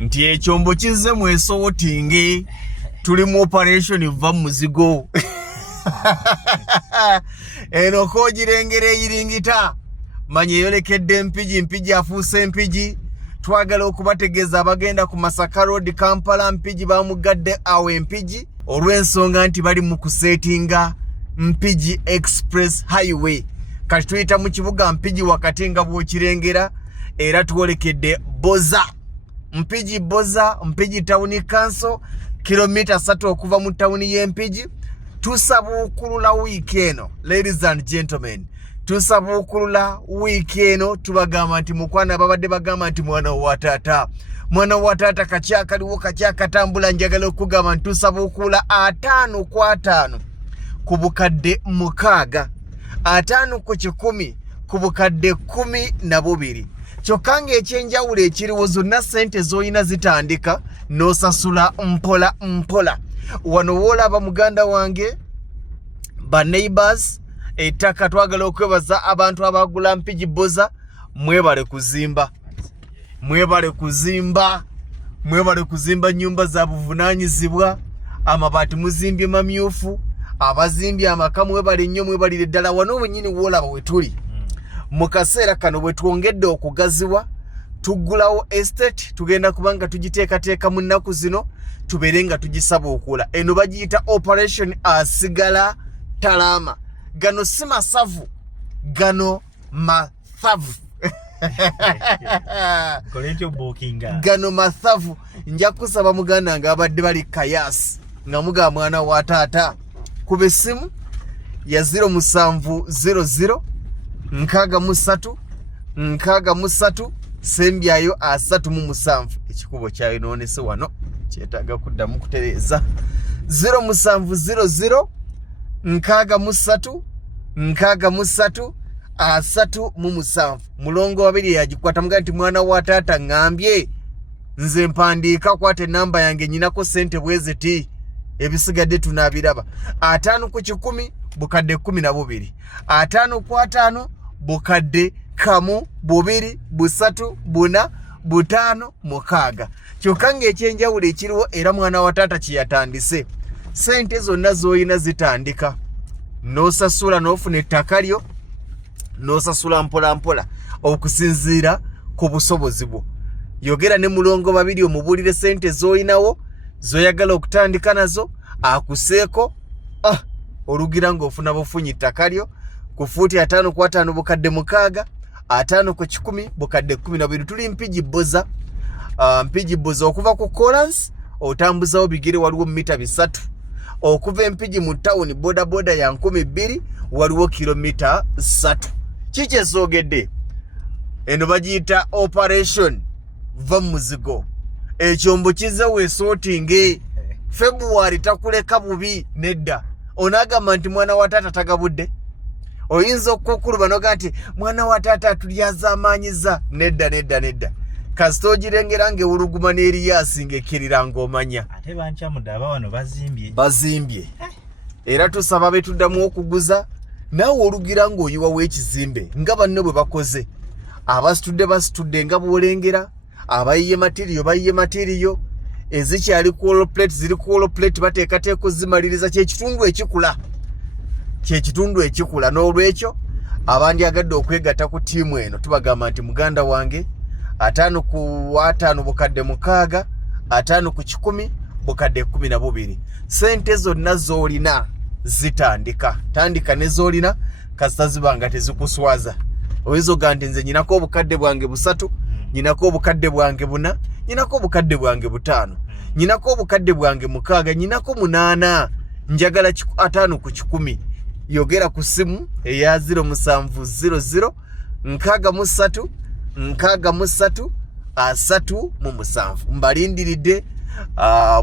nti ekyombo kizze mwesootinge tuli mu operation va muzigo eno kogirengera eyiringita manye yolekedde mpigi afuuse mpigi twagala okubategeeza abagenda ku Masaka Road Kampala mpigi bamugadde awo mpigi olw'ensonga nti bali mu kusetinga Mpigi Express Highway kati tuyita mu kibuga mpigi wakati nga bw'okirengera era twolekedde BBOZA Mpigi Town Council kilomita 3 okuva mu town y'Empigi TUSABUUKULULA week eno. Ladies and gentlemen, TUSABUUKULULA week eno tubagamba nti mukwana babadde bagamba nti mwana wa taata kakyakaliwo kakyakatambula njagala okugamba nti TUSABUUKULULA 5 kwa 5 ku bukadde 6 5 ku 10 ku bukadde 12 kyokka ng'ekyenjawulo ekiriwo zonna ssente z'olina zitandika n'osasula mpola wano woolaba muganda wange ba neighbors ettaka twagala okwebaza abantu abagula Mpigi BBOZA mwebale kuzimba nyumba za buvunaanyizibwa amabaati muzimbye mamyufu abazimbye amaka mwebale nnyo mwebalire ddala wano wenyini woolaba wetuli mu kaseera kano bwe twongedde okugaziwa tuggulawo estate tugenda kubanga tugiteekateeka mu nnaku zino tubeere nga tugisabuukula eno bagiyita operation asigala talama gano si masavu gano mathavu gano mathavu nja kusaba muganda nga abadde bali kayasi nga muga mwana wa taata kuba essimu ya 0700 63 sembyayo 37 ekikubo kyayo noonese wano kyetaaga kuddamu kutereeza 0700 63 37 mulongo wabiri yagikwata muga nti mwana wa taata ngambye nze mpandiika kwate namba yange nyinako sente bweziti ebisigadde tunaabiraba 5 ku 10 bukadde 12 5 kwa 5 bukadde 1 2 3 4 5 6 kyokka ng'ekyenjawulo ekiriwo era mwana wa taata kyeyatandise sente zonna z'olina zitandika n'osasula n'ofuna ettaka lyo n'osasula mpola okusinziira ku busobozi bwo yogera ne mulongo babiri omubuulire sente z'olinawo z'oyagala okutandika nazo akuseeko olugira ng'ofuna bufunyi ettaka lyo ku fuuti 5 kwa 5 bukadde 6 5 ku 10 bukadde 12 tuli Mpigi BBOZA Mpigi BBOZA okuva ku KOLANSI otambuzawo bigere waliwo mita 3 okuva Empigi mu town boda ya 12 waliwo kilomita 3 kikyezogedde eno bagiyita operation va muzigo ekyombo kize weesootinge February takuleka bubi nedda onagamba nti mwana wa taata tagabudde oyinza okukuluba noga nti mwana wa taata tulyaza amanyiza nedda kasita ogirengera ng'ewuluguma n'eriyasi ng'ekkirira ng'omanya ate bancamudde abawano bazimbye era tusaba betuddamu okuguza naawe olugira ng'oyiwawo ekizimbe nga banne bwe bakoze abasitudde nga bw'olengera abayiye matiriyo ezikyali ku holoplate ziri ku holoplate bateekateeka ozimaliriza kyekitundu ekikula n'olwekyo abandyagadde okwegatta ku ttiimu eno tubagamba nti muganda wange 5 ku 5 bukadde 6 5 ku 10 bukadde 12 sente zonna z'olina zitandika tandika ne z'olina kasita zibanga tezikuswaza oyinza oga nti nze nyinako obukadde bwange 3 nyinako obukadde bwange 4 nyinako obukadde bwange 5 nyinako obukadde bwange 6 nyinako 8 njagala 5 ku 10 yogera ku simu eya 0700 63 37 mbalindiridde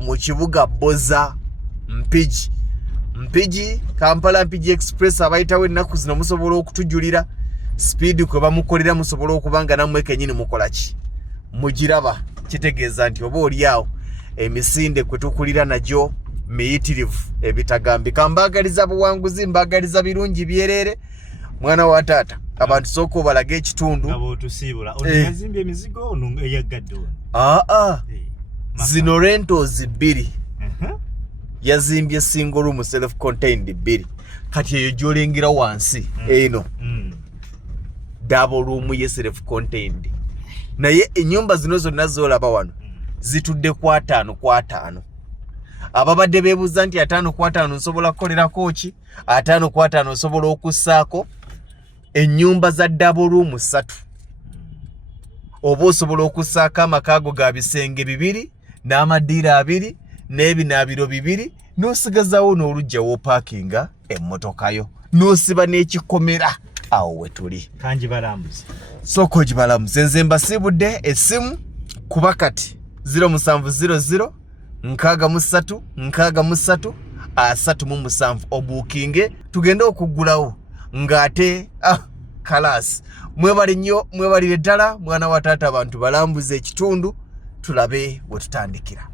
mu kibuga BBOZA Mpigi Kampala Mpigi Express abayitawo ennaku zino musobola okutujulira speed kwe bamukolera musobola okubanga nammwe kenyini mukolaki mugiraba kitegeeza nti oba oliawo emisinde kwe tukulira najyo miyitirivu ebitagambika mbagaliza buwanguzi mbagaliza birungi byerere mwana wa taata abantu soko balaga ekitundu abo tusibula ono yazimbye emizigo ono eyagadde zino rentals 2 yazimbye single room self contained 2 kati eyo gyolengera wansi eno double room ye self contained naye ennyumba zino zonna zolaba wano zitudde ku 5 ababadde beebuuza nti 5 nsobola kukolerako ki 5 nsobola okussaako ennyumba za double room 3 oba osobola okussaako amakaago ga bisenge 2 n'amadiira 2 n'ebinaabiro 2 n'osigazawo n'olujja w'opaakinga emmotokayo n'osiba n'ekikomera awo wetuli kanjibalambuze soko gibalamuze nze mbasiibudde essimu kuba kati 0700 63 obuukinge tugende okuggulawo ng'ate kalasi mwebale nnyo mwebalire ddala mwana wa taata abantu balambuze ekitundu tulabe we tutandikira.